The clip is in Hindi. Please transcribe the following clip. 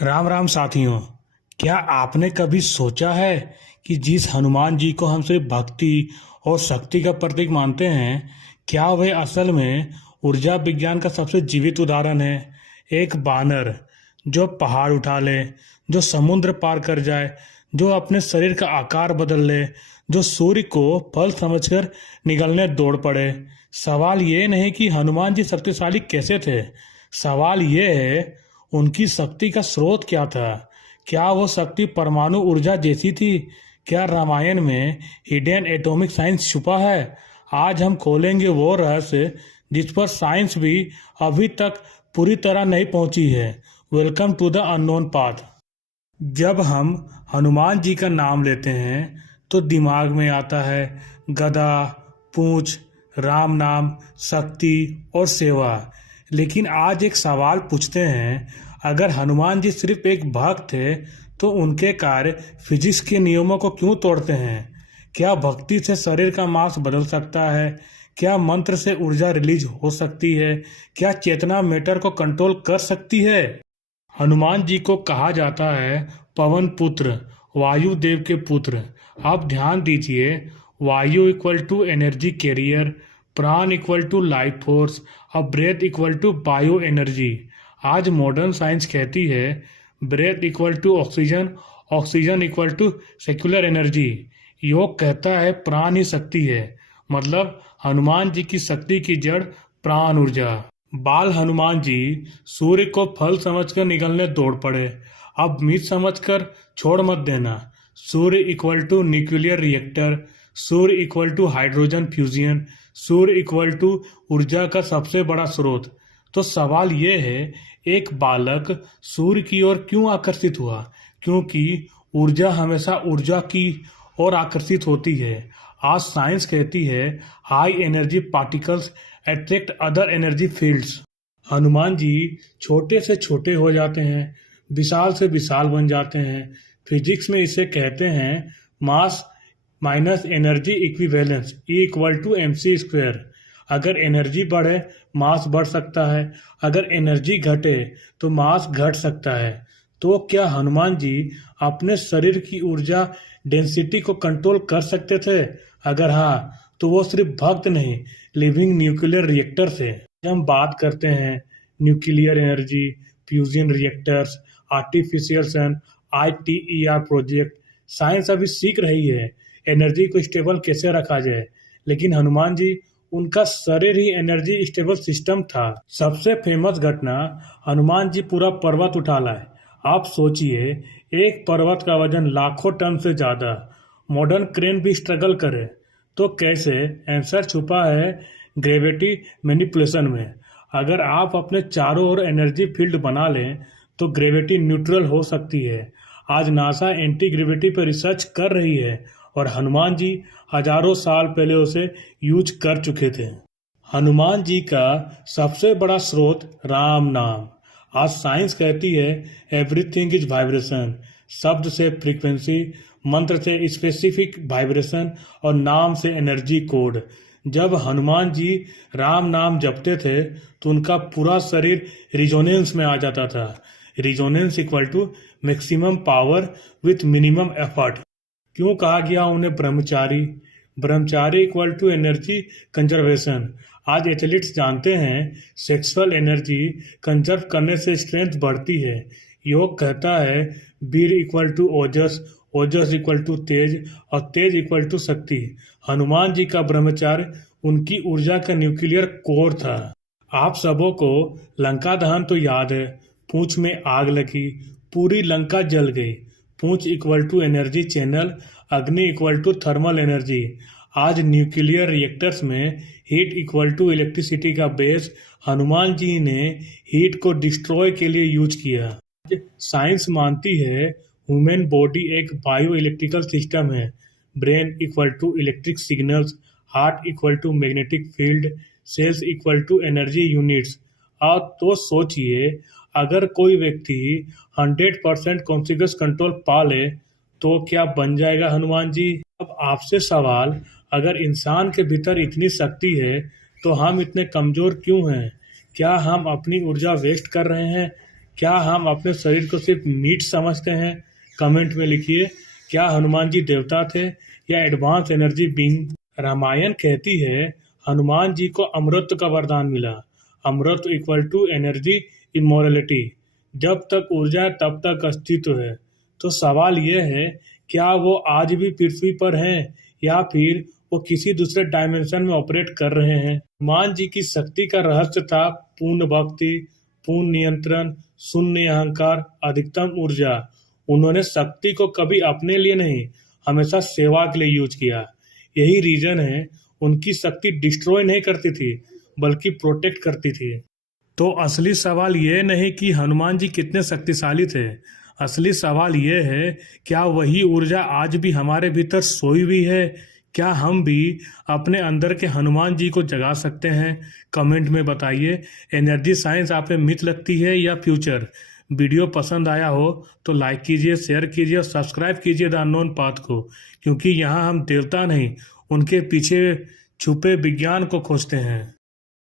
राम राम साथियों। क्या आपने कभी सोचा है कि जिस हनुमान जी को हम सिर्फ भक्ति और शक्ति का प्रतीक मानते हैं, क्या वे असल में ऊर्जा विज्ञान का सबसे जीवित उदाहरण है। एक बानर जो पहाड़ उठा ले, जो समुद्र पार कर जाए, जो अपने शरीर का आकार बदल ले, जो सूर्य को फल समझकर निगलने दौड़ पड़े। सवाल ये नहीं कि हनुमान जी शक्तिशाली कैसे थे, सवाल ये है उनकी शक्ति का स्रोत क्या था। क्या वो शक्ति परमाणु ऊर्जा जैसी थी? क्या रामायण में हिडन एटॉमिक साइंस छुपा है? आज हम खोलेंगे वो रहस्य जिस पर साइंस भी अभी तक पूरी तरह नहीं पहुंची है। Welcome to the unknown path. जब हम हनुमान जी का नाम लेते हैं तो दिमाग में आता है गदा, पूंछ, राम नाम, शक्ति और सेवा। लेकिन आज एक सवाल पूछते हैं, अगर हनुमान जी सिर्फ एक भक्त थे तो उनके कार्य फिजिक्स के नियमों को क्यों तोड़ते हैं? क्या भक्ति से शरीर का मांस बदल सकता है? क्या मंत्र से ऊर्जा रिलीज हो सकती है? क्या चेतना मैटर को कंट्रोल कर सकती है? हनुमान जी को कहा जाता है पवन पुत्र, वायुदेव के पुत्र। आप ध्यान दीजिए, वायु इक्वल टू एनर्जी कैरियर, प्राण इक्वल टू लाइफ फोर्स और breath equal to bio energy. आज मॉडर्न साइंस कहती है breath equal to oxygen, oxygen equal to secular energy. योग कहता है प्राण ही शक्ति है। मतलब हनुमान जी की शक्ति की जड़ प्राण ऊर्जा। बाल हनुमान जी सूर्य को फल समझकर निगलने दौड़ पड़े। अब मीत समझकर छोड़ मत देना। सूर्य इक्वल टू न्यूक्लियर रिएक्टर, सूर्य इक्वल टू हाइड्रोजन फ्यूजन, सूर्य इक्वल टू ऊर्जा का सबसे बड़ा स्रोत। तो सवाल ये है, एक बालक सूर्य की ओर क्यों आकर्षित हुआ? क्योंकि ऊर्जा हमेशा ऊर्जा की ओर आकर्षित होती है। आज साइंस कहती है high energy particles attract other energy fields. Hanuman ji छोटे से छोटे हो जाते हैं, विशाल से विशाल बन जाते हैं। फिजिक्स में इसे कहते हैं mass minus energy equivalence, E equal to M C square. अगर एनर्जी बढ़े मास बढ़ सकता है, अगर एनर्जी घटे तो मास घट सकता है। तो क्या हनुमान जी अपने शरीर की ऊर्जा डेंसिटी को कंट्रोल कर सकते थे? अगर हाँ, तो वो सिर्फ भक्त नहीं, लिविंग न्यूक्लियर रिएक्टर थे। हम बात करते हैं nuclear energy, fusion reactors, artificial sun, ITER project. Science अभी सीख रही है एनर्जी को स्टेबल कैसे रखा जाए, लेकिन हनुमान जी, उनका शरीर ही एनर्जी स्टेबल सिस्टम था। सबसे फेमस घटना, हनुमान जी पूरा पर्वत उठा लाए। आप सोचिए, एक पर्वत का वजन लाखों टन से ज्यादा। मॉडर्न क्रेन भी स्ट्रगल करे तो कैसे? आंसर छुपा है ग्रेविटी मैनिपुलेशन में। अगर आप अपने चारों ओर एनर्जी फील्ड बना लें तो ग्रेविटी न्यूट्रल हो सकती है। आज नासा एंटी ग्रेविटी पर रिसर्च कर रही है और हनुमान जी हजारों साल पहले उसे यूज कर चुके थे। हनुमान जी का सबसे बड़ा स्रोत राम नाम। आज साइंस कहती है एवरीथिंग इज वाइब्रेशन। शब्द से फ्रीक्वेंसी, मंत्र से स्पेसिफिक वाइब्रेशन और नाम से एनर्जी कोड। जब हनुमान जी राम नाम जपते थे तो उनका पूरा शरीर रिजोनेंस में आ जाता था। Resonance equal to maximum power with minimum effort. क्यों कहा गया उन्हें ब्रह्मचारी? ब्रह्मचारी इक्वल टू एनर्जी कंजर्वेशन। आज एथलीट्स जानते हैं सेक्सुअल एनर्जी कंजर्व करने से स्ट्रेंथ बढ़ती है। योग कहता है वीर इक्वल टू ओजस, ओजस इक्वल टू तेज और तेज इक्वल टू शक्ति। हनुमान जी का ब्रह्मचार्य उनकी ऊर्जा का न्यूक्लियर कोर था। आप सबों को लंका दहन तो याद है। पूंछ में आग लगी, पूरी लंका जल गई। पूंछ इक्वल टू एनर्जी चैनल, अग्नि इक्वल टू थर्मल एनर्जी। आज न्यूक्लियर रिएक्टर्स में हीट इक्वल टू इलेक्ट्रिसिटी का बेस हनुमान जी ने हीट को डिस्ट्रॉय के लिए यूज किया। साइंस मानती है ह्यूमन बॉडी एक बायो इलेक्ट्रिकल सिस्टम है। Brain equal to electric signals, heart equal to magnetic field, cells equal to energy units. आप तो सोचिए, अगर कोई व्यक्ति 100% कॉन्शियस कंट्रोल पा ले तो क्या बन जाएगा हनुमान जी? अब आपसे सवाल, अगर इंसान के भीतर इतनी शक्ति है तो हम इतने कमजोर क्यों हैं? क्या हम अपनी ऊर्जा वेस्ट कर रहे हैं? क्या हम अपने शरीर को सिर्फ मीट समझते हैं? कमेंट में लिखिए। क्या हनुमान जी देवता थे या एडवांस एनर्जी बीइंग? रामायण कहती है हनुमान जी को अमृत का वरदान मिला। अमृत इक्वल टू एनर्जी, इमोरलिटी। जब तक ऊर्जा है तब तक अस्तित्व है। तो सवाल यह है, क्या वो आज भी पृथ्वी पर हैं या फिर वो किसी दूसरे डायमेंशन में ऑपरेट कर रहे हैं? हनुमान जी की शक्ति का रहस्य था पूर्ण भक्ति, पूर्ण नियंत्रण, शून्य अहंकार, अधिकतम ऊर्जा। उन्होंने शक्ति को कभी अपने लिए नहीं, हमेशा सेवा के लिए यूज किया। यही रीजन है उनकी शक्ति डिस्ट्रॉय नहीं करती थी बल्कि प्रोटेक्ट करती थी। तो असली सवाल ये नहीं कि हनुमान जी कितने शक्तिशाली थे। असली सवाल ये है, क्या वही ऊर्जा आज भी हमारे भीतर सोई हुई है? क्या हम भी अपने अंदर के हनुमान जी को जगा सकते हैं? कमेंट में बताइए। एनर्जी साइंस आप में मिथ लगती है या फ्यूचर? वीडियो पसंद आया हो तो लाइक कीजिए, शेयर कीजिए और सब्सक्राइब कीजिए द अननोन पाथ को, क्योंकि यहाँ हम देवता नहीं, उनके पीछे छुपे विज्ञान को खोजते हैं।